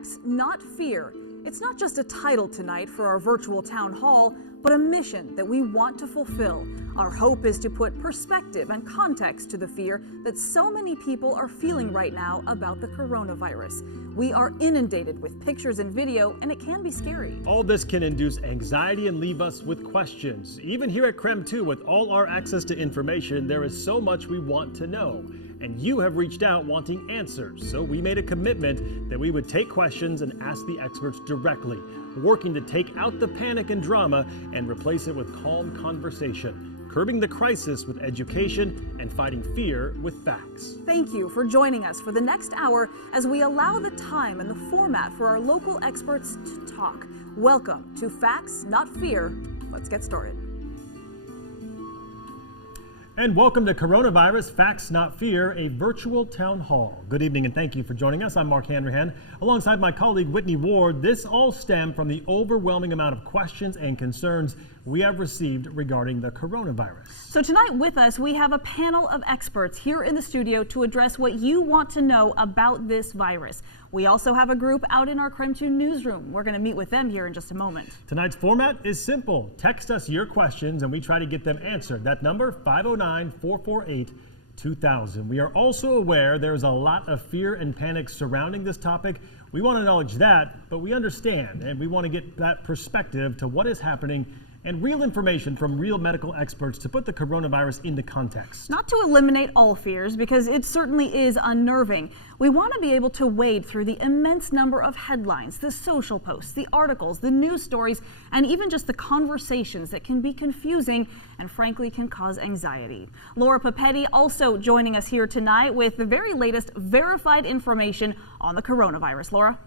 Facts, Not Fear. It's not just a title tonight for our virtual town hall, but a mission that we want to fulfill. Our hope is to put perspective and context to the fear that so many people are feeling right now about the coronavirus. We are inundated with pictures and video, and it can be scary. All this can induce anxiety and leave us with questions. Even here at KREM 2, with all our access to information, there is so much we want to know. And you have reached out wanting answers, so we made a commitment that we would take questions and ask the experts directly, working to take out the panic and drama and replace it with calm conversation, curbing the crisis with education and fighting fear with facts. Thank you for joining us for the next hour as we allow the time and the format for our local experts to talk. Welcome to Facts, Not Fear. Let's get started. And welcome to Coronavirus Facts Not Fear, a virtual town hall. Good evening and thank you for joining us. I'm Mark Hanrahan. Alongside my colleague Whitney Ward, this all stemmed from the overwhelming amount of questions and concerns we have received regarding the coronavirus. So tonight with us, we have a panel of experts here in the studio to address what you want to know about this virus. We also have a group out in our KREM 2 newsroom. We're going to meet with them here in just a moment. Tonight's format is simple. Text us your questions and we try to get them answered. That number, 509-448-2000. We are also aware there's a lot of fear and panic surrounding this topic. We want to acknowledge that, but we understand and we want to get that perspective to what is happening and real information from real medical experts to put the coronavirus into context. Not to eliminate all fears, because it certainly is unnerving. We want to be able to wade through the immense number of headlines, the social posts, the articles, the news stories, and even just the conversations that can be confusing and frankly can cause anxiety. Laura Papetti also joining us here tonight with the very latest verified information on the coronavirus. Laura?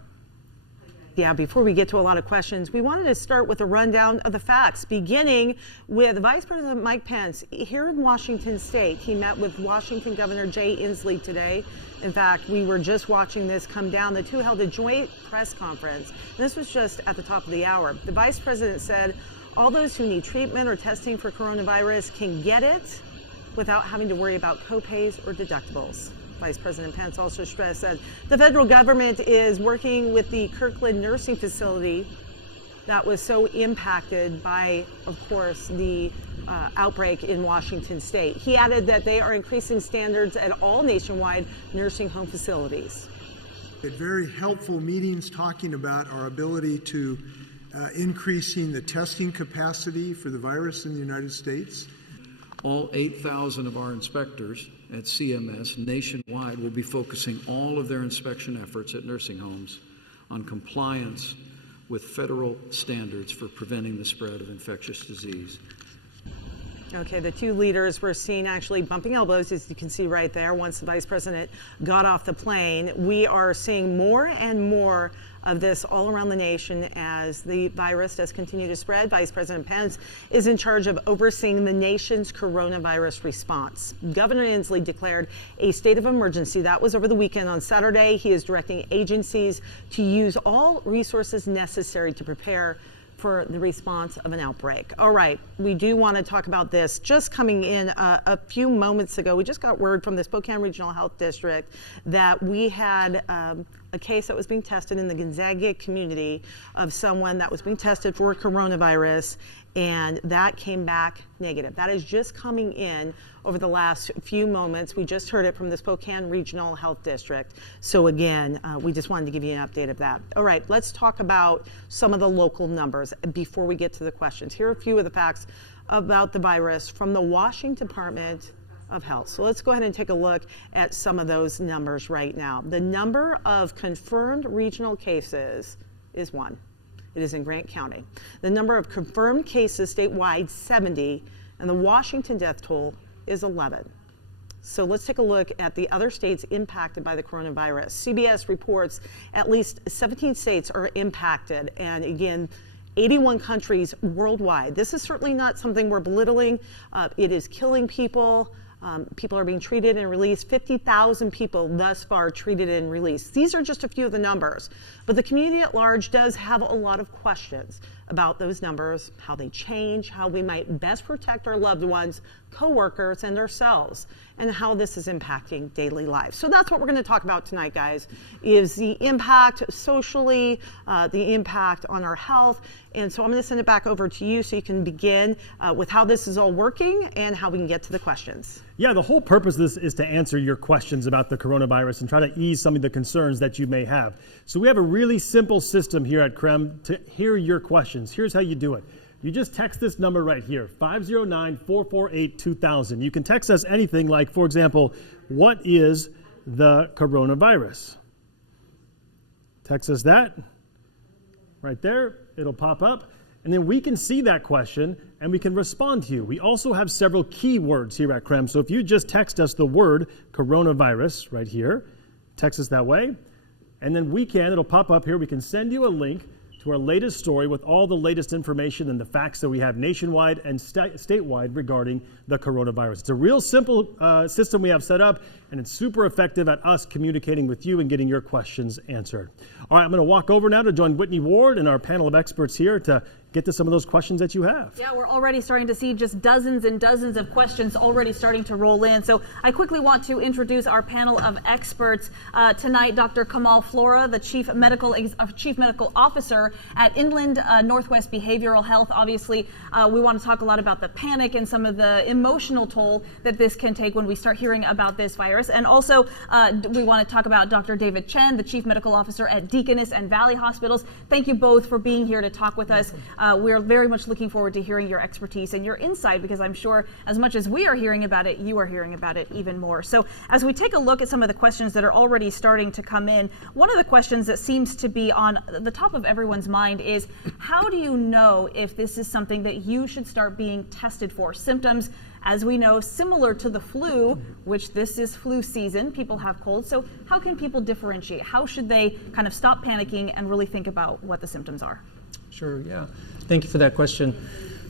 Yeah, before we get to a lot of questions, we wanted to start with a rundown of the facts, beginning with Vice President Mike Pence here in Washington State. He met with Washington Governor Jay Inslee today. In fact, we were just watching this come down. The two held a joint press conference. This was just at the top of the hour. The Vice President said all those who need treatment or testing for coronavirus can get it without having to worry about copays or deductibles. Vice President Pence also stressed that the federal government is working with the Kirkland nursing facility that was so impacted by, of course, the outbreak in Washington State. He added that they are increasing standards at all nationwide nursing home facilities. Very helpful meetings talking about our ability to increasing the testing capacity for the virus in the United States. All 8,000 of our inspectors at CMS nationwide will be focusing all of their inspection efforts at nursing homes on compliance with federal standards for preventing the spread of infectious disease. Okay, the two leaders were seen actually bumping elbows, as you can see right there, once the Vice President got off the plane. We are seeing more and more of this all around the nation as the virus does continue to spread. Vice President Pence is in charge of overseeing the nation's coronavirus response. Governor Inslee declared a state of emergency. That was over the weekend on Saturday. He is directing agencies to use all resources necessary to prepare for the response of an outbreak. All right, we do want to talk about this. Just coming in a few moments ago, we just got word from the Spokane Regional Health District that we had a case that was being tested in the Gonzaga community of someone that was being tested for coronavirus, and that came back negative. That is just coming in over the last few moments. We just heard it from the Spokane Regional Health District. So again, we just wanted to give you an update of that. All right, let's talk about some of the local numbers before we get to the questions. Here are a few of the facts about the virus from the Washington Department of Health. So let's go ahead and take a look at some of those numbers right now. The number of confirmed regional cases is 1. It is in Grant County. The number of confirmed cases statewide, 70, and the Washington death toll is 11. So let's take a look at the other states impacted by the coronavirus. CBS reports at least 17 states are impacted, and again, 81 countries worldwide. This is certainly not something we're belittling. It is killing people. People are being treated and released. 50,000 people thus far treated and released. These are just a few of the numbers, but the community at large does have a lot of questions. about those numbers, how they change, how we might best protect our loved ones, coworkers, and ourselves, and how this is impacting daily life. So that's what we're going to talk about tonight, guys, is the impact socially, the impact on our health. And so I'm going to send it back over to you so you can begin with how this is all working and how we can get to the questions. Yeah, the whole purpose of this is to answer your questions about the coronavirus and try to ease some of the concerns that you may have. So we have a really simple system here at KREM to hear your questions. Here's how you do it. You just text this number right here, 509-448-2000. You can text us anything like, for example, what is the coronavirus? Text us that right there. It'll pop up. And then we can see that question and we can respond to you. We also have several keywords here at KREM. So if you just text us the word coronavirus right here, text us that way. And then it'll pop up here. We can send you a link to our latest story with all the latest information and the facts that we have nationwide and statewide regarding the coronavirus. It's a real simple system we have set up, and it's super effective at us communicating with you and getting your questions answered. All right, I'm going to walk over now to join Whitney Ward and our panel of experts here to get to some of those questions that you have. Yeah, we're already starting to see just dozens and dozens of questions already starting to roll in. So I quickly want to introduce our panel of experts tonight. Dr. Kamal Flora, the Chief Medical Officer at Inland Northwest Behavioral Health. Obviously, we want to talk a lot about the panic and some of the emotional toll that this can take when we start hearing about this virus. And also, we want to talk about Dr. David Chen, the Chief Medical Officer at Deaconess and Valley Hospitals. Thank you both for being here to talk with us. We're very much looking forward to hearing your expertise and your insight, because I'm sure as much as we are hearing about it, you are hearing about it even more. So as we take a look at some of the questions that are already starting to come in, one of the questions that seems to be on the top of everyone's mind is, how do you know if this is something that you should start being tested for? Symptoms, as we know, similar to the flu, which this is flu season, people have colds. So how can people differentiate? How should they kind of stop panicking and really think about what the symptoms are? Sure, yeah. Thank you for that question.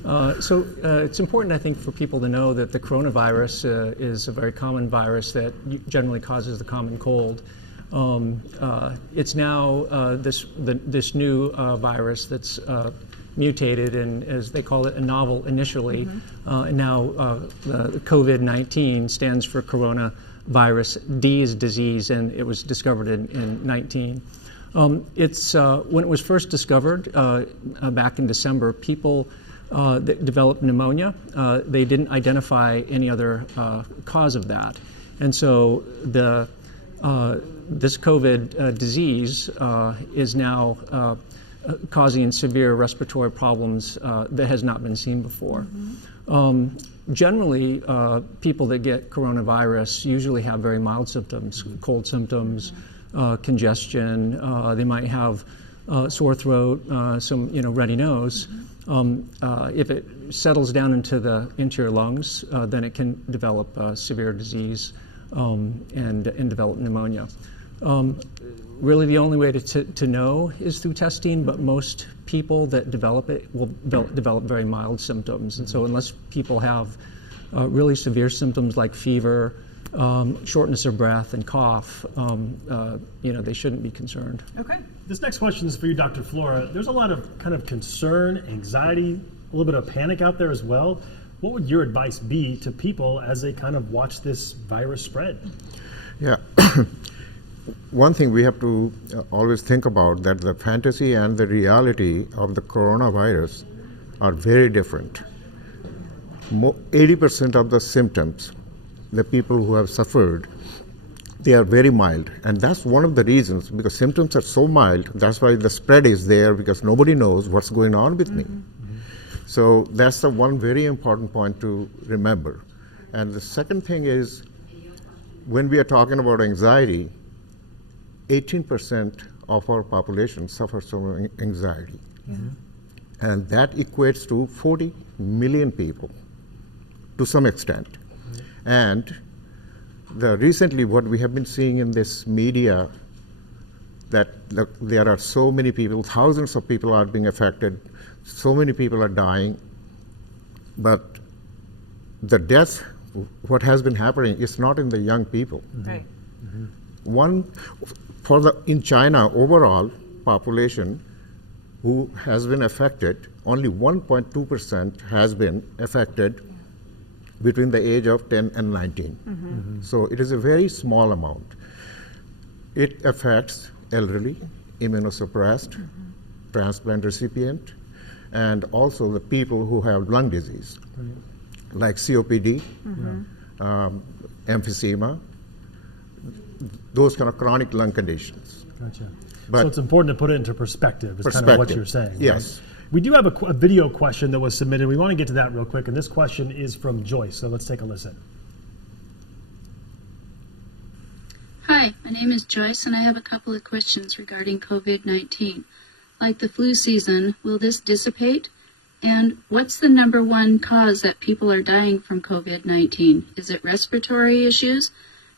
It's important, I think, for people to know that the coronavirus is a very common virus that generally causes the common cold. It's now this new virus that's mutated, and as they call it, a novel initially. And now the COVID-19 stands for coronavirus. D is disease, and it was discovered in 19. When it was first discovered back in December, people that developed pneumonia, they didn't identify any other cause of that. And so this COVID disease is now causing severe respiratory problems that has not been seen before. Generally, people that get coronavirus usually have very mild symptoms, cold symptoms, congestion. They might have sore throat, some runny nose. If it settles down into your lungs, then it can develop severe disease and develop pneumonia. Really, the only way to know is through testing, but most people that develop it will develop very mild symptoms. And so unless people have really severe symptoms like fever, shortness of breath, and cough, they shouldn't be concerned. Okay. This next question is for you, Dr. Flora. There's a lot of kind of concern, anxiety, a little bit of panic out there as well. What would your advice be to people as they kind of watch this virus spread? Yeah. One thing we have to always think about, that the fantasy and the reality of the coronavirus are very different. 80% of the symptoms, the people who have suffered, they are very mild. And that's one of the reasons, because symptoms are so mild, that's why the spread is there, because nobody knows what's going on with me. So that's the one very important point to remember. And the second thing is, when we are talking about anxiety, 18% of our population suffers from anxiety. And that equates to 40 million people to some extent. And recently what we have been seeing in this media, that there are so many people, thousands of people are being affected, so many people are dying, but the death, what has been happening is not in the young people. Right. In China, overall population, who has been affected, only 1.2% has been affected between the age of 10 and 19. So it is a very small amount. It affects elderly, immunosuppressed, transplant recipient, and also the people who have lung disease, like COPD, emphysema, those kind of chronic lung conditions. Gotcha. But so it's important to put it into perspective, is kind of what you're saying. Yes. Right? We do have a video question that was submitted. We want to get to that real quick, and this question is from Joyce, so let's take a listen. Hi, my name is Joyce, and I have a couple of questions regarding COVID-19. Like the flu season, will this dissipate? And what's the #1 cause that people are dying from COVID-19? Is it respiratory issues,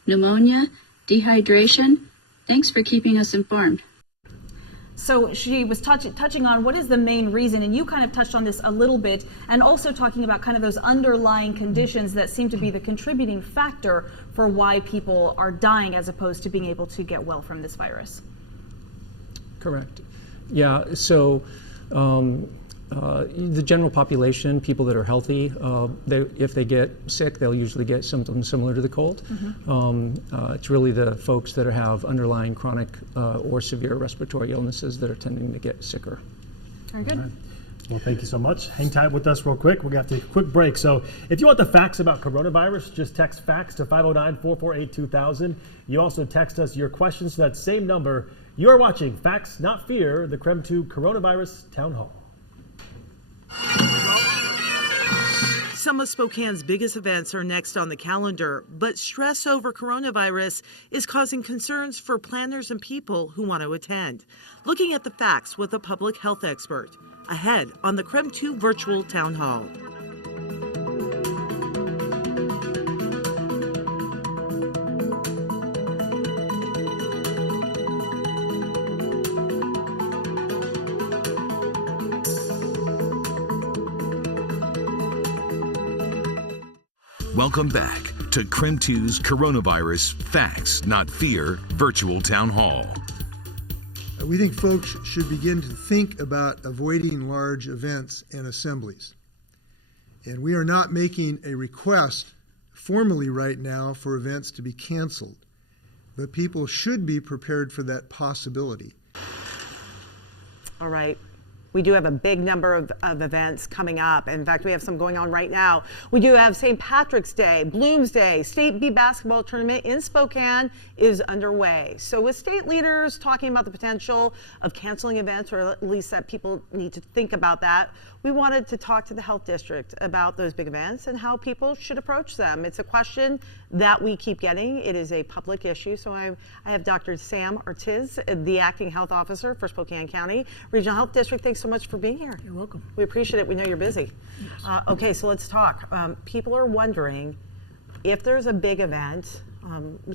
pneumonia, dehydration? Thanks for keeping us informed. So she was touching on what is the main reason, and you kind of touched on this a little bit, and also talking about kind of those underlying conditions that seem to be the contributing factor for why people are dying as opposed to being able to get well from this virus. Correct. Yeah, so the general population, people that are healthy, if they get sick, they'll usually get symptoms similar to the cold. It's really the folks that have underlying chronic or severe respiratory illnesses that are tending to get sicker. Very good. Right. Well, thank you so much. Hang tight with us real quick. We're going to have to take a quick break. So if you want the facts about coronavirus, just text FACTS to 509-448-2000. You also text us your questions to that same number. You are watching Facts, Not Fear, the KREM 2 Coronavirus Town Hall. Some of Spokane's biggest events are next on the calendar, but stress over coronavirus is causing concerns for planners and people who want to attend. Looking at the facts with a public health expert, ahead on the KREM 2 Virtual Town Hall. Welcome back to KREM 2's Coronavirus Facts, Not Fear Virtual Town Hall. We think folks should begin to think about avoiding large events and assemblies. And we are not making a request formally right now for events to be canceled, but people should be prepared for that possibility. All right. We do have a big number of events coming up. In fact, we have some going on right now. We do have St. Patrick's Day, Bloomsday, State B basketball tournament in Spokane is underway. So with state leaders talking about the potential of canceling events, or at least that people need to think about that, we wanted to talk to the health district about those big events and how people should approach them. It's a question that we keep getting. It is a public issue. So I have Dr. Sam Ortiz, the acting health officer for Spokane County Regional Health District. Thanks so much for being here. You're welcome. We appreciate it. We know you're busy. Yes. Okay, so let's talk. People are wondering if there's a big event.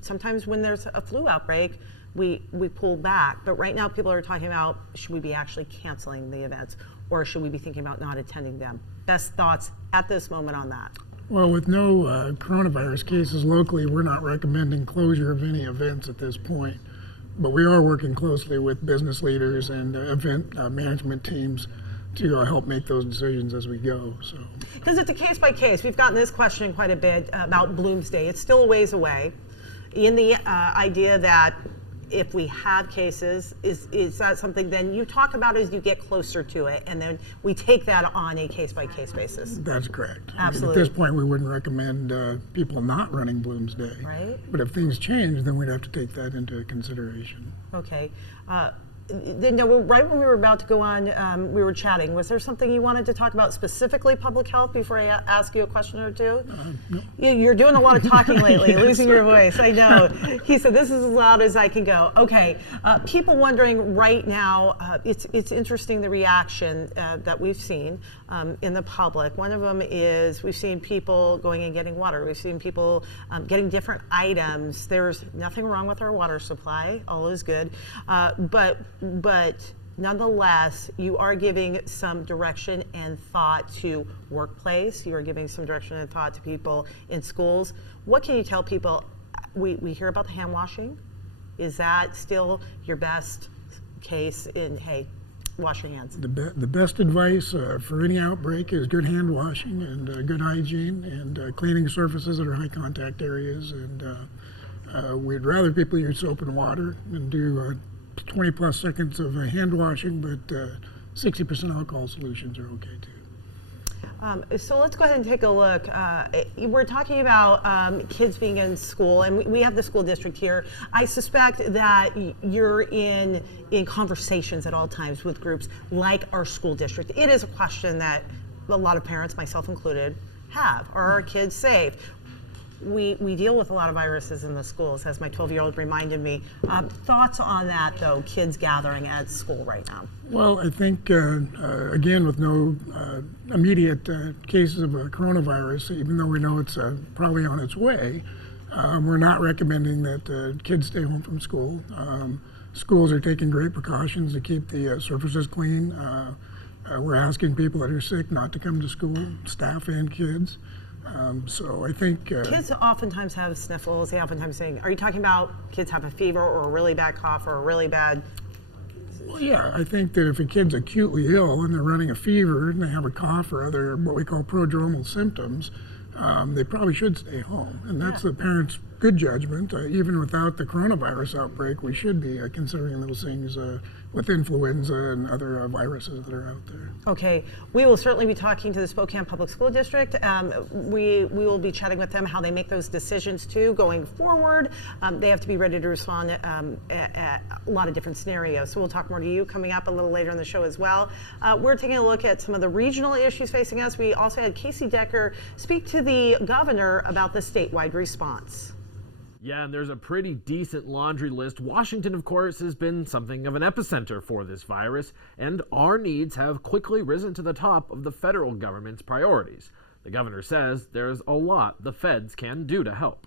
Sometimes when there's a flu outbreak, we pull back. But right now, people are talking about, should we be actually canceling the events, or should we be thinking about not attending them? Best thoughts at this moment on that? Well, with no coronavirus cases locally, we're not recommending closure of any events at this point. But we are working closely with business leaders and event management teams to help make those decisions as we go. So, because it's a case by case. We've gotten this question quite a bit about Bloomsday. It's still a ways away. In the idea that if we have cases, is that something then you talk about as you get closer to it, and then we take that on a case by case basis? That's correct. Absolutely. At this point, we wouldn't recommend people not running Bloomsday. Right. But if things change, then we'd have to take that into consideration. Okay. Right when we were about to go on, we were chatting. Was there something you wanted to talk about specifically public health before I ask you a question or two? No. You're doing a lot of talking lately, Yes. losing your voice. I know. He said, this is as loud as I can go. Okay. People wondering right now, it's interesting the reaction that we've seen in the public. One of them is we've seen people going and getting water. We've seen people getting different items. There's nothing wrong with our water supply. All is good. But nonetheless, you are giving some direction and thought to workplace. You are giving some direction and thought to people in schools. What can you tell people? We hear about the hand washing. Is that still your best case in, hey, wash your hands? The best advice for any outbreak is good hand washing and good hygiene and cleaning surfaces that are high contact areas. And we'd rather people use soap and water and do 20 plus seconds of hand washing, but 60% alcohol solutions are okay too. So let's go ahead and take a look. We're talking about kids being in school, and we have the school district here. I suspect that you're in conversations at all times with groups like our school district. It is a question that a lot of parents, myself included, have. Are our kids safe? We deal with a lot of viruses in the schools, as my 12-year-old reminded me. Thoughts on that, though, kids gathering at school right now? Well, I think, again, with no immediate cases of coronavirus, even though we know it's probably on its way, we're not recommending that kids stay home from school. Schools are taking great precautions to keep the surfaces clean. We're asking people that are sick not to come to school, staff and kids. So I think kids oftentimes have sniffles. They oftentimes saying, are you talking about kids have a fever or a really bad cough or a really bad? Well, yeah, I think that if a kid's acutely ill and they're running a fever and they have a cough or other what we call prodromal symptoms, they probably should stay home. And that's the parents' good judgment. Even without the coronavirus outbreak, we should be considering those things with influenza and other viruses that are out there. Okay, we will certainly be talking to the Spokane Public School District. We will be chatting with them how they make those decisions too going forward. They have to be ready to respond at a lot of different scenarios. So we'll talk more to you coming up a little later in the show as well. We're taking a look at some of the regional issues facing us. We also had Casey Decker speak to the governor about the statewide response. Yeah, and there's a pretty decent laundry list. Washington, of course, has been something of an epicenter for this virus, and our needs have quickly risen to the top of the federal government's priorities. The governor says there's a lot the feds can do to help.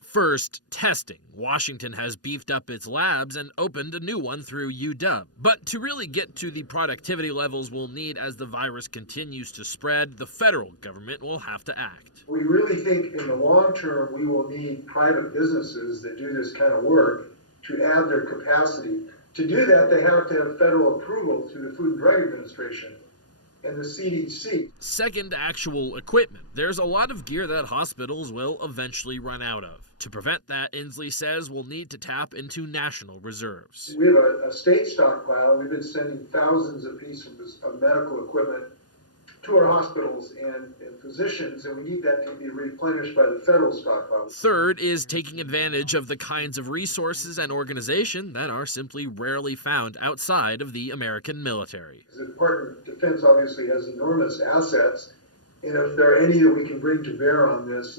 First, testing. Washington has beefed up its labs and opened a new one through UW. But to really get to the productivity levels we'll need as the virus continues to spread, the federal government will have to act. We really think in the long term we will need private businesses that do this kind of work to add their capacity. To do that, they have to have federal approval through the Food and Drug Administration and the CDC. Second, actual equipment. There's a lot of gear that hospitals will eventually run out of. To prevent that, Inslee says we'll need to tap into national reserves. We have a state stockpile. We've been sending thousands of pieces of medical equipment to our hospitals and physicians, and we need that to be replenished by the federal stockpile. Third is taking advantage of the kinds of resources and organization that are simply rarely found outside of the American military. The Department of Defense obviously has enormous assets, and if there are any that we can bring to bear on this,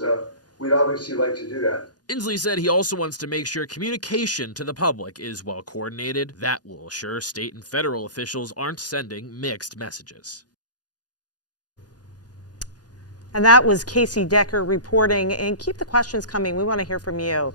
we'd obviously like to do that. Inslee said he also wants to make sure communication to the public is well coordinated. That will assure state and federal officials aren't sending mixed messages. And that was Casey Decker reporting. And keep the questions coming. We want to hear from you.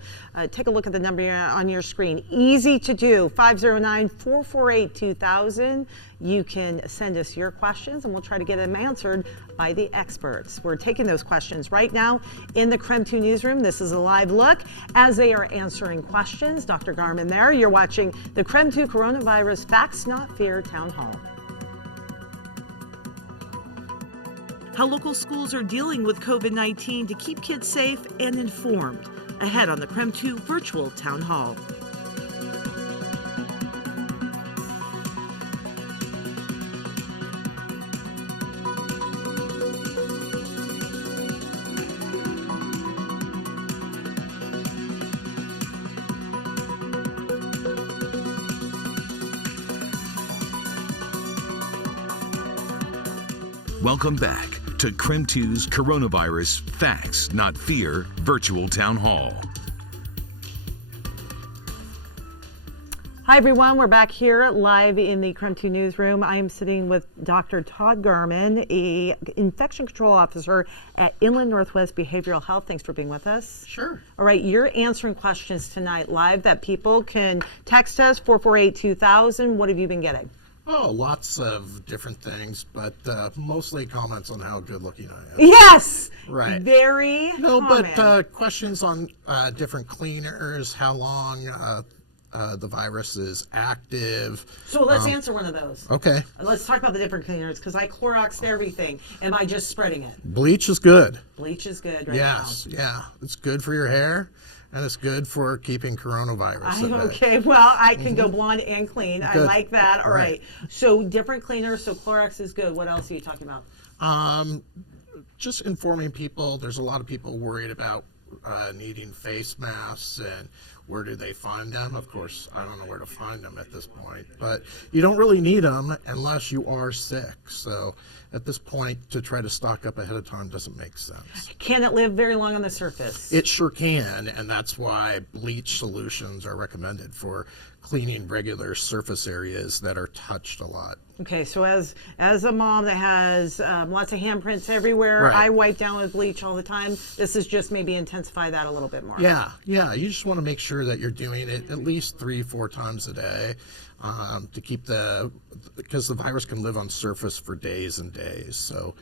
Take a look at the number on your screen. Easy to do, 509-448-2000. You can send us your questions and we'll try to get them answered by the experts. We're taking those questions right now in the KREM 2 newsroom. This is a live look as they are answering questions. Dr. Garman there. You're watching the KREM 2 Coronavirus Facts Not Fear Town Hall. How local schools are dealing with COVID-19 to keep kids safe and informed. Ahead on the KREM 2 virtual town hall. Welcome back to KREM 2's Coronavirus Facts Not Fear virtual town hall. Hi everyone, we're back here live in the KREM 2 newsroom. I am sitting with Dr. Todd Garman, an infection control officer at Inland Northwest Behavioral Health. Thanks for being with us. Sure. All right, you're answering questions tonight live that people can text us, 448-2000. What have you been getting? Oh, lots of different things, but mostly comments on how good looking I am. Yes! Right. Very No, common. but questions on different cleaners, how long the virus is active. So let's answer one of those. Okay. Let's talk about the different cleaners, because I Cloroxed everything. Am I just spreading it? Bleach is good. Bleach is good right now. Yes, yeah. It's good for your hair, and it's good for keeping coronavirus at bay. Okay, well, I can go blonde and clean. I Good. like that. All right. So different cleaners. So Clorox is good. What else are you talking about? Just informing people. There's a lot of people worried about needing face masks, and where do they find them? Of course, I don't know where to find them at this point, but you don't really need them unless you are sick. So at this point, to try to stock up ahead of time doesn't make sense. Can it live very long on the surface? It sure can, and that's why bleach solutions are recommended for cleaning regular surface areas that are touched a lot. Okay, so as a mom that has lots of handprints everywhere, I wipe down with bleach all the time. This is just maybe intensify that a little bit more. Yeah. You just want to make sure that you're doing it at least 3-4 times a day to keep because the virus can live on surface for days and days. So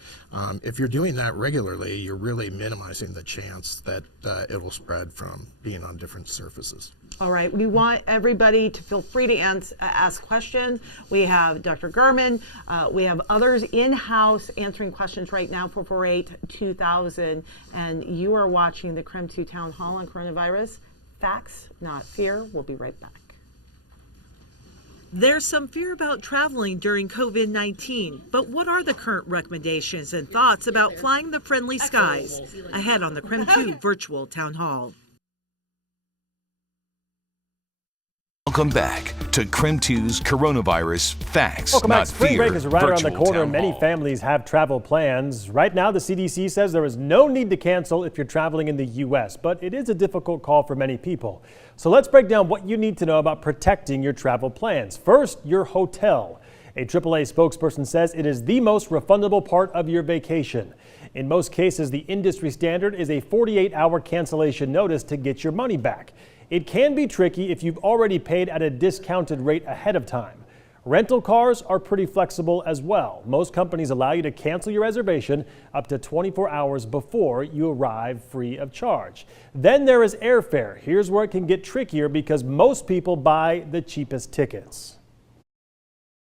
if you're doing that regularly, you're really minimizing the chance that it will spread from being on different surfaces. All right, we want everybody to feel free to ask questions. We have Dr. Gurman, we have others in-house answering questions right now, 448-2000, and you are watching the KREM 2 Town Hall on coronavirus. Facts, not fear. We'll be right back. There's some fear about traveling during COVID-19, but what are the current recommendations and thoughts about flying the friendly skies? Ahead on the KREM 2 virtual town hall. Welcome back to KREM 2's Coronavirus Facts, Welcome Not back. Spring Fear break is right around the virtual corner. town Many hall. families have travel plans. Right now, the CDC says there is no need to cancel if you're traveling in the U.S., but it is a difficult call for many people. So let's break down what you need to know about protecting your travel plans. First, your hotel. A AAA spokesperson says it is the most refundable part of your vacation. In most cases, the industry standard is a 48-hour cancellation notice to get your money back. It can be tricky if you've already paid at a discounted rate ahead of time. Rental cars are pretty flexible as well. Most companies allow you to cancel your reservation up to 24 hours before you arrive free of charge. Then there is airfare. Here's where it can get trickier because most people buy the cheapest tickets.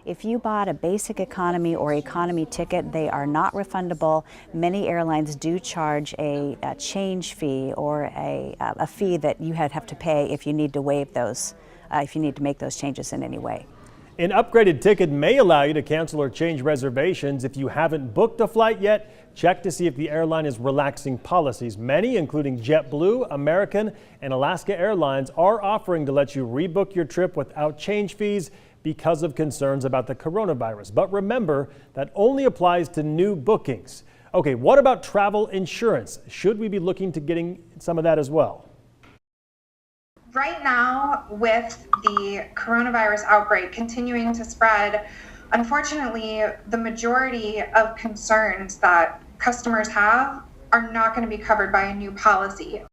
If you bought a basic economy or economy ticket, they are not refundable. Many airlines do charge a change fee or a fee that you have to pay if you need to waive those, if you need to make those changes in any way. An upgraded ticket may allow you to cancel or change reservations. If you haven't booked a flight yet, check to see if the airline is relaxing policies. Many, including JetBlue, American, and Alaska Airlines, are offering to let you rebook your trip without change fees because of concerns about the coronavirus. But remember, that only applies to new bookings. Okay, what about travel insurance? Should we be looking to getting some of that as well? Right now, with the coronavirus outbreak continuing to spread, unfortunately, the majority of concerns that customers have are not going to be covered by a new policy.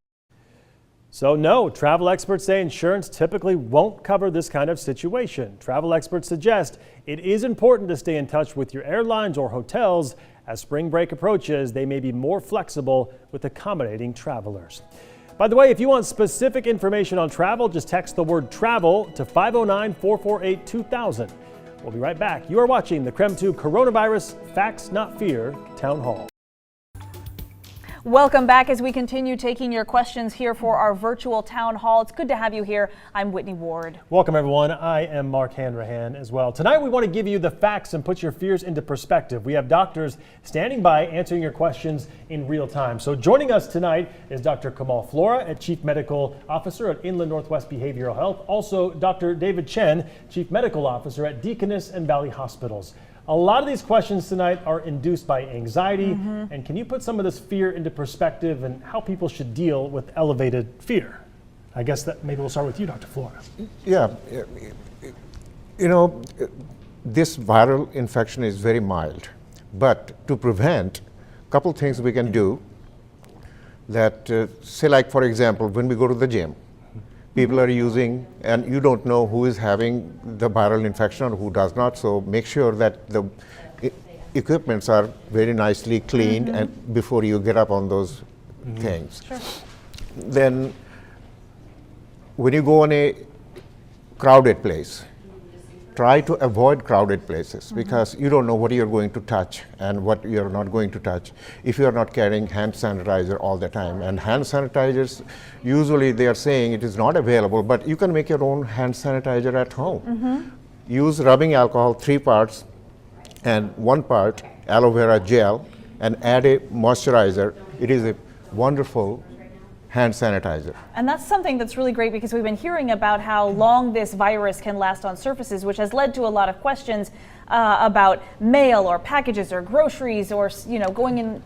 So no, travel experts say insurance typically won't cover this kind of situation. Travel experts suggest it is important to stay in touch with your airlines or hotels. As spring break approaches, they may be more flexible with accommodating travelers. By the way, if you want specific information on travel, just text the word travel to 509-448-2000. We'll be right back. You are watching the KREM 2 Coronavirus Facts Not Fear Town Hall. Welcome back as we continue taking your questions here for our virtual town hall. It's good to have you here. I'm Whitney Ward. Welcome, everyone. I am Mark Hanrahan as well. Tonight, we want to give you the facts and put your fears into perspective. We have doctors standing by answering your questions in real time. So joining us tonight is Dr. Kamal Flora, Chief Medical Officer at Inland Northwest Behavioral Health. Also, Dr. David Chen, Chief Medical Officer at Deaconess and Valley Hospitals. A lot of these questions tonight are induced by anxiety. And can you put some of this fear into perspective and how people should deal with elevated fear? I guess that maybe we'll start with you, Dr. Flora. Yeah, you know, this viral infection is very mild, but to prevent, a couple things we can do that, say like for example, when we go to the gym, people are using, and you don't know who is having the viral infection or who does not, so make sure that the equipments are very nicely cleaned and before you get up on those things. Sure. Then when you go on a crowded place. Try to avoid crowded places because you don't know what you're going to touch and what you're not going to touch if you're not carrying hand sanitizer all the time. And hand sanitizers, usually they are saying it is not available, but you can make your own hand sanitizer at home. Use rubbing alcohol 3 parts and 1 part aloe vera gel and add a moisturizer. It is a wonderful hand sanitizer. And that's something that's really great because we've been hearing about how long this virus can last on surfaces, which has led to a lot of questions about mail or packages or groceries or, you know, going in,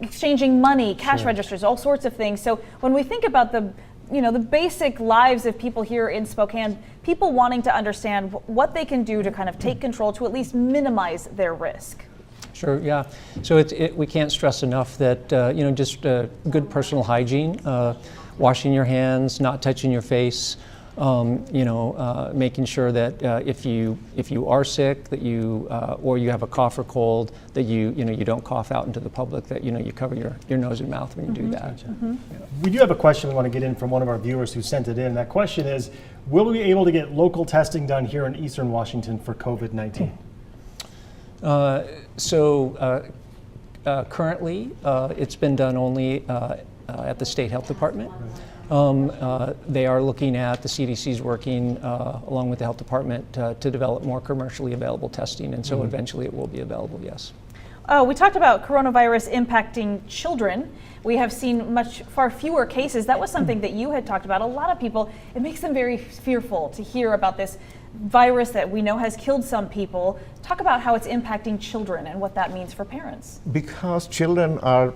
exchanging money, cash registers, all sorts of things. So when we think about the, you know, the basic lives of people here in Spokane, people wanting to understand what they can do to kind of take control to at least minimize their risk. Sure, yeah. So we can't stress enough that, you know, just good personal hygiene, washing your hands, not touching your face, you know, making sure that if you are sick, that you, or you have a cough or cold, that you know, you don't cough out into the public, that, you know, you cover your nose and mouth when you do that. Yeah. We do have a question we want to get in from one of our viewers who sent it in. That question is, will we be able to get local testing done here in Eastern Washington for COVID-19? Currently, it's been done only at the State Health Department. They are looking at, the CDC's working along with the Health Department to develop more commercially available testing, and so eventually it will be available, yes. We talked about coronavirus impacting children. We have seen far fewer cases. That was something that you had talked about. A lot of people, it makes them very fearful to hear about this virus that we know has killed some people. Talk about how it's impacting children and what that means for parents. Because children are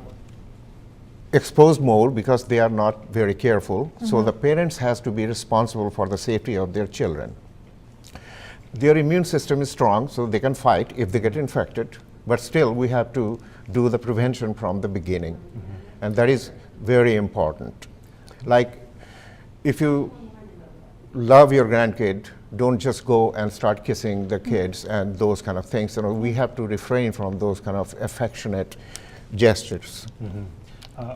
exposed more because they are not very careful. So the parents has to be responsible for the safety of their children. Their immune system is strong, so they can fight if they get infected, but still we have to do the prevention from the beginning. And that is very important. Like, if you love your grandkid, don't just go and start kissing the kids and those kind of things. You know, we have to refrain from those kind of affectionate gestures.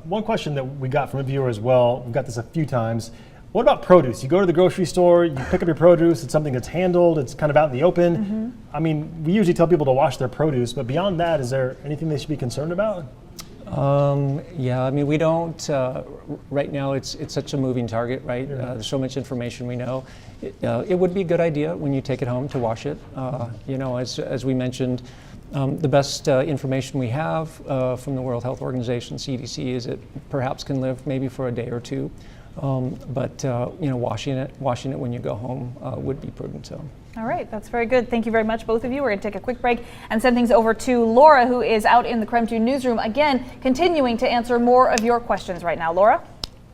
One question that we got from a viewer as well, we've got this a few times. What about produce? You go to the grocery store, you pick up your produce, it's something that's handled, it's kind of out in the open. I mean, we usually tell people to wash their produce, but beyond that, is there anything they should be concerned about? Yeah, I mean, we don't, right now it's such a moving target, right? There's so much information we know. It would be a good idea when you take it home to wash it. You know, as we mentioned, the best information we have from the World Health Organization, CDC, is it perhaps can live maybe for a day or two. But you know, washing it when you go home would be prudent. So. All right, that's very good. Thank you very much, both of you. We're going to take a quick break and send things over to Laura, who is out in the KREM 2 newsroom, again, continuing to answer more of your questions right now. Laura?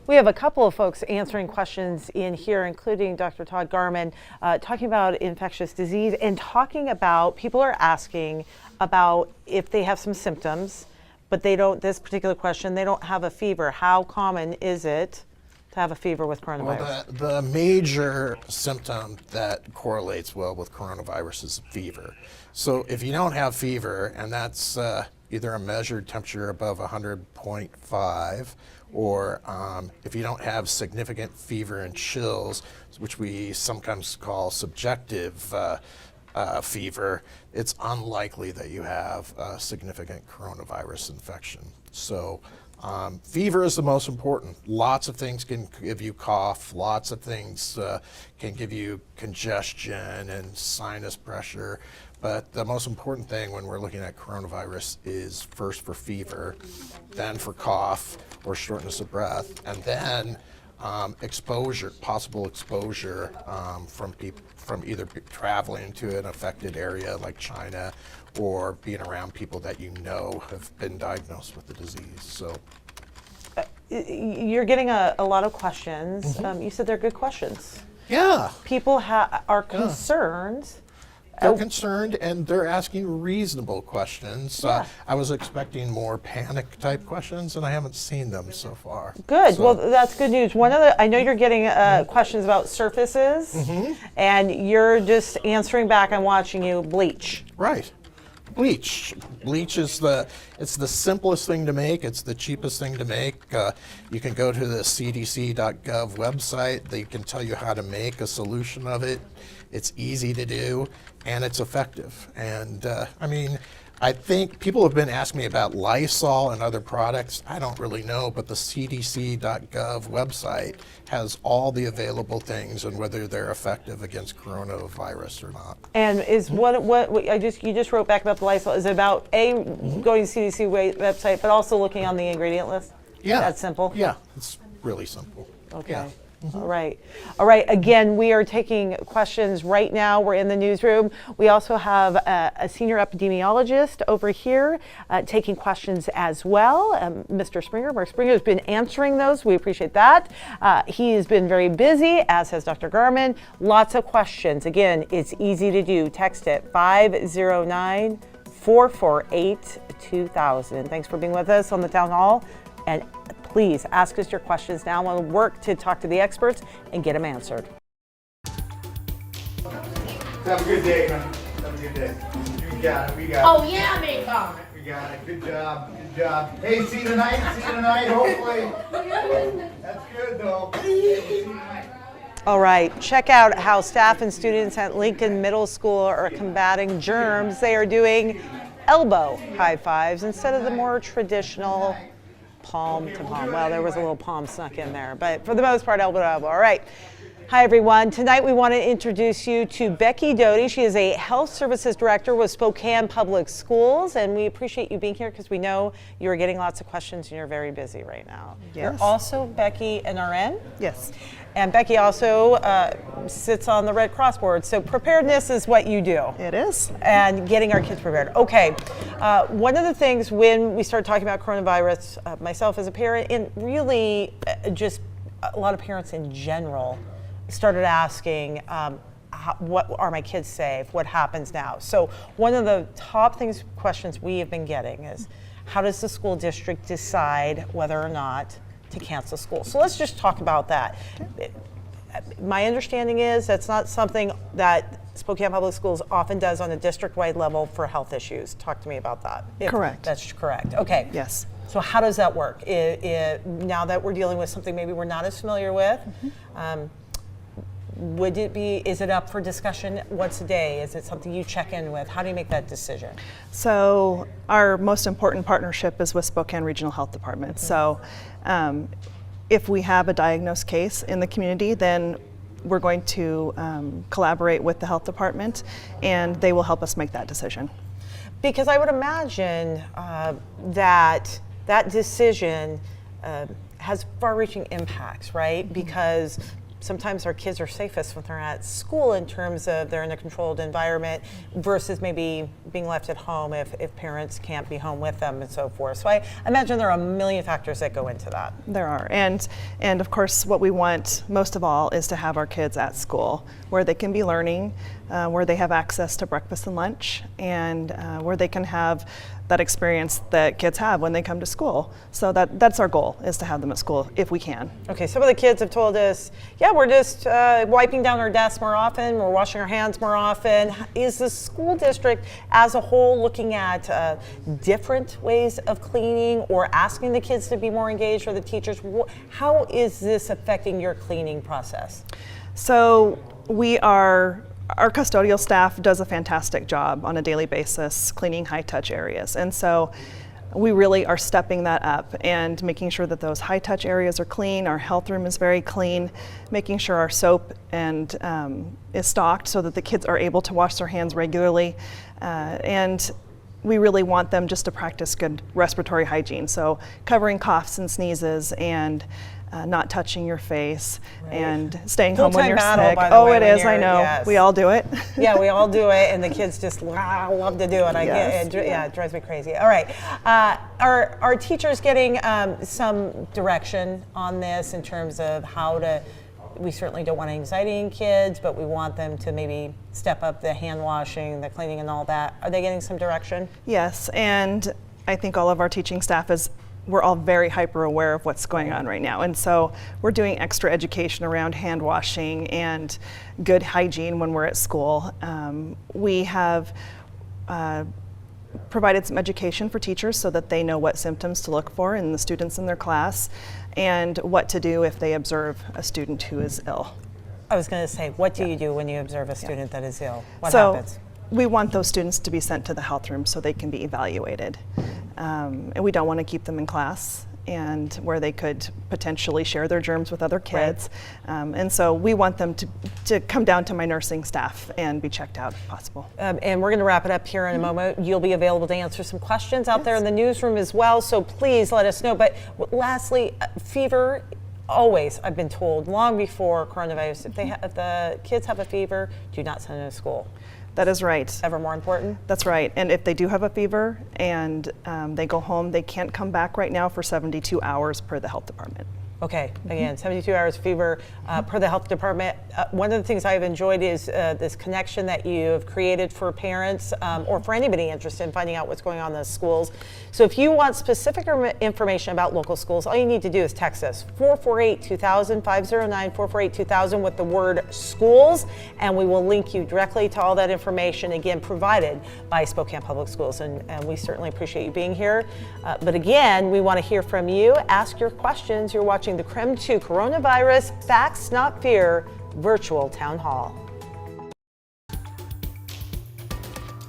We have a couple of folks answering questions in here, including Dr. Todd Garman, talking about infectious disease and talking about, people are asking about if they have some symptoms, but they don't, this particular question, they don't have a fever. How common is it to have a fever with coronavirus? Well, the major symptom that correlates well with coronavirus is fever. So if you don't have fever, and that's either a measured temperature above 100.5, or if you don't have significant fever and chills, which we sometimes call subjective fever, it's unlikely that you have a significant coronavirus infection. So fever is the most important. Lots of things can give you cough, lots of things can give you congestion and sinus pressure, but the most important thing when we're looking at coronavirus is first for fever, then for cough or shortness of breath, and then exposure, possible exposure from either traveling to an affected area like China or being around people that you know have been diagnosed with the disease. So you're getting a lot of questions. You said they're good questions. Yeah. People are concerned. They're concerned and they're asking reasonable questions. Yeah. I was expecting more panic type questions and I haven't seen them so far. Good. So. Well, that's good news. I know you're getting questions about surfaces and you're just answering back. I'm watching you. Bleach. Right. Bleach. Bleach is it's the simplest thing to make. It's the cheapest thing to make. You can go to the cdc.gov website. They can tell you how to make a solution of it. It's easy to do, and it's effective. And I think people have been asking me about Lysol and other products. I don't really know, but the cdc.gov website has all the available things and whether they're effective against coronavirus or not. And is you just wrote back about the Lysol, is it about going to CDC website, but also looking on the ingredient list? Yeah. That's simple? Yeah, it's really simple. Okay. Yeah. All right. All right. Again, we are taking questions right now. We're in the newsroom. We also have a senior epidemiologist over here taking questions as well. Mr. Springer. Mark Springer has been answering those. We appreciate that. He has been very busy, as has Dr. Garman. Lots of questions. Again, it's easy to do. Text it 509-448-2000. Thanks for being with us on the town hall. And please ask us your questions now. We'll work to talk to the experts and get them answered. Have a good day, man. Have a good day. You got it. We got it. Oh, yeah, big bomb. We got it. Good job. Good job. Hey, see you tonight. See you tonight, hopefully. That's good, though. See you tonight. All right, check out how staff and students at Lincoln Middle School are combating germs. They are doing elbow high fives instead of the more traditional palm to palm. Well, there was a little palm snuck in there, but for the most part, elbow to elbow. All right. Hi, everyone. Tonight, we want to introduce you to Becky Doty. She is a health services director with Spokane Public Schools, and we appreciate you being here because we know you're getting lots of questions and you're very busy right now. Yes. You're also, Becky, an RN? Yes. And Becky also sits on the Red Cross board. So preparedness is what you do. It is. And getting our kids prepared. Okay. One of the things when we started talking about coronavirus, myself as a parent, and really just a lot of parents in general, started asking, what are my kids safe? What happens now? So one of the top questions we have been getting is, how does the school district decide whether or not to cancel school? So let's just talk about that. My understanding is that's not something that Spokane Public Schools often does on a district-wide level for health issues. Talk to me about that. Correct. That's correct. Okay. Yes. So how does that work? Now that we're dealing with something maybe we're not as familiar with, is it up for discussion once a day? Is it something you check in with? How do you make that decision? So our most important partnership is with Spokane Regional Health Department. So if we have a diagnosed case in the community, then we're going to collaborate with the health department and they will help us make that decision. Because I would imagine that decision has far-reaching impacts, right? Because sometimes our kids are safest when they're at school in terms of they're in a controlled environment versus maybe being left at home if parents can't be home with them and so forth. So I imagine there are a million factors that go into that. There are, and of course what we want most of all is to have our kids at school where they can be learning, where they have access to breakfast and lunch, and where they can have that experience that kids have when they come to school. So that's our goal, is to have them at school if we can. Okay, some of the kids have told us, yeah, we're just wiping down our desks more often, we're washing our hands more often. Is the school district as a whole looking at different ways of cleaning or asking the kids to be more engaged, or the teachers? How is this affecting your cleaning process? So our custodial staff does a fantastic job on a daily basis cleaning high-touch areas, and so we really are stepping that up and making sure that those high-touch areas are clean. Our health room is very clean, making sure our soap is stocked so that the kids are able to wash their hands regularly, and we really want them just to practice good respiratory hygiene, so covering coughs and sneezes and not touching your face, right, and staying home when you're sick. Oh, it is, I know. Yes. We all do it. Yeah, we all do it, and the kids just love to do it. It drives me crazy. All right. Are teachers getting some direction on this in terms of how to, we certainly don't want anxiety in kids, but we want them to maybe step up the hand washing, the cleaning and all that. Are they getting some direction? Yes, and I think all of our teaching staff we're all very hyper aware of what's going on right now. And so we're doing extra education around hand washing and good hygiene when we're at school. We have provided some education for teachers so that they know what symptoms to look for in the students in their class and what to do if they observe a student who is ill. I was going to say, what do you do when you observe a student that is ill? What So happens? we want those students to be sent to the health room so they can be evaluated. And we don't want to keep them in class and where they could potentially share their germs with other kids. And so we want them to come down to my nursing staff and be checked out if possible. And we're going to wrap it up here in a moment. You'll be available to answer some questions out there in the newsroom as well, so please let us know. But lastly, fever, always, I've been told, long before coronavirus, if the kids have a fever, do not send them to school. That is right. Ever more important? That's right. And if they do have a fever and they go home, they can't come back right now for 72 hours per the health department. Okay, again, 72 hours fever per the health department. One of the things I've enjoyed is this connection that you have created for parents or for anybody interested in finding out what's going on in the schools. So if you want specific information about local schools, all you need to do is text us 448-2000, 509-448-2000 with the word schools, and we will link you directly to all that information, again, provided by Spokane Public Schools. And we certainly appreciate you being here. But again, we want to hear from you. Ask your questions. You're watching the KREM 2 Coronavirus Facts Not Fear virtual town hall.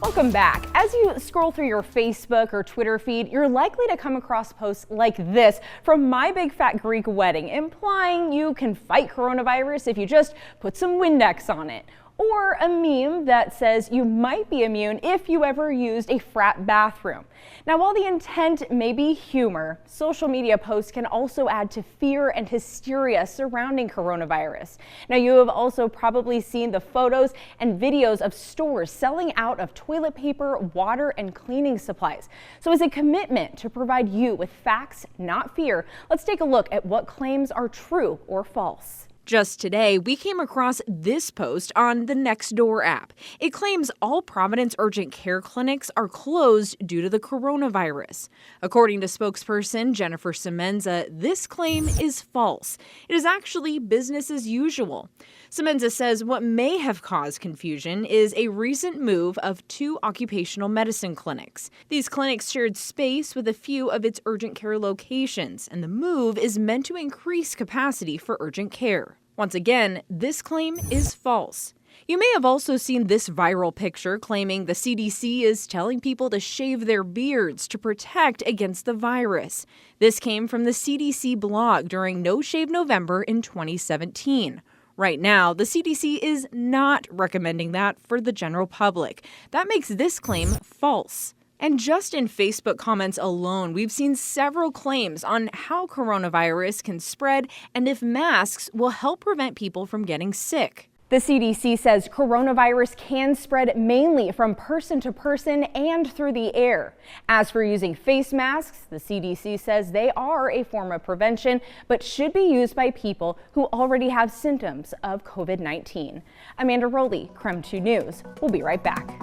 Welcome back. As you scroll through your Facebook or Twitter feed, you're likely to come across posts like this from My Big Fat Greek Wedding, implying you can fight coronavirus if you just put some Windex on it. Or a meme that says you might be immune if you ever used a frat bathroom. Now, while the intent may be humor, social media posts can also add to fear and hysteria surrounding coronavirus. Now, you have also probably seen the photos and videos of stores selling out of toilet paper, water, and cleaning supplies. So as a commitment to provide you with facts, not fear, let's take a look at what claims are true or false. Just today, we came across this post on the Nextdoor app. It claims all Providence urgent care clinics are closed due to the coronavirus. According to spokesperson Jennifer Semenza, this claim is false. It is actually business as usual. Semenza says what may have caused confusion is a recent move of 2 occupational medicine clinics. These clinics shared space with a few of its urgent care locations, and the move is meant to increase capacity for urgent care. Once again, this claim is false. You may have also seen this viral picture claiming the CDC is telling people to shave their beards to protect against the virus. This came from the CDC blog during No Shave November in 2017. Right now, the CDC is not recommending that for the general public. That makes this claim false. And just in Facebook comments alone, we've seen several claims on how coronavirus can spread and if masks will help prevent people from getting sick. The CDC says coronavirus can spread mainly from person to person and through the air. As for using face masks, the CDC says they are a form of prevention, but should be used by people who already have symptoms of COVID-19. Amanda Rowley, KREM 2 News. We'll be right back.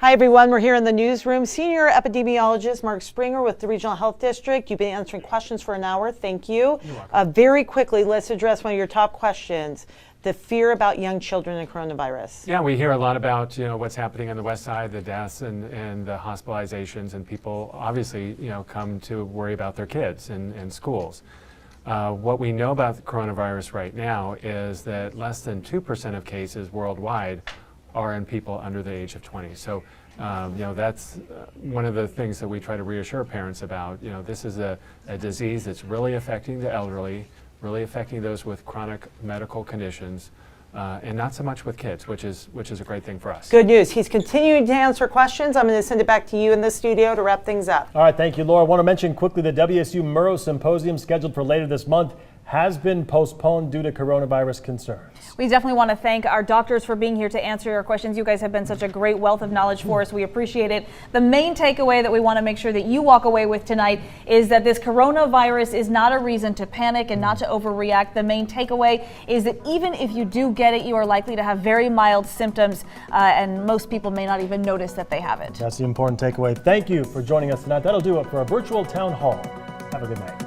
Hi everyone, we're here in the newsroom. Senior epidemiologist Mark Springer with the Regional Health District. You've been answering questions for an hour. Thank you. Very quickly, let's address one of your top questions. The fear about young children and coronavirus. Yeah, we hear a lot about what's happening on the west side, the deaths and the hospitalizations, and people obviously come to worry about their kids in schools. What we know about the coronavirus right now is that less than 2% of cases worldwide are in people under the age of 20. So, that's one of the things that we try to reassure parents about. This is a disease that's really affecting the elderly, really affecting those with chronic medical conditions, and not so much with kids, which is a great thing for us. Good news. He's continuing to answer questions. I'm going to send it back to you in the studio to wrap things up. All right, thank you, Laura. I want to mention quickly the WSU Murrow Symposium scheduled for later this month has been postponed due to coronavirus concerns. We definitely want to thank our doctors for being here to answer your questions. You guys have been such a great wealth of knowledge for us. We appreciate it. The main takeaway that we want to make sure that you walk away with tonight is that this coronavirus is not a reason to panic and not to overreact. The main takeaway is that even if you do get it, you are likely to have very mild symptoms, and most people may not even notice that they have it. That's the important takeaway. Thank you for joining us tonight. That'll do it for our virtual town hall. Have a good night.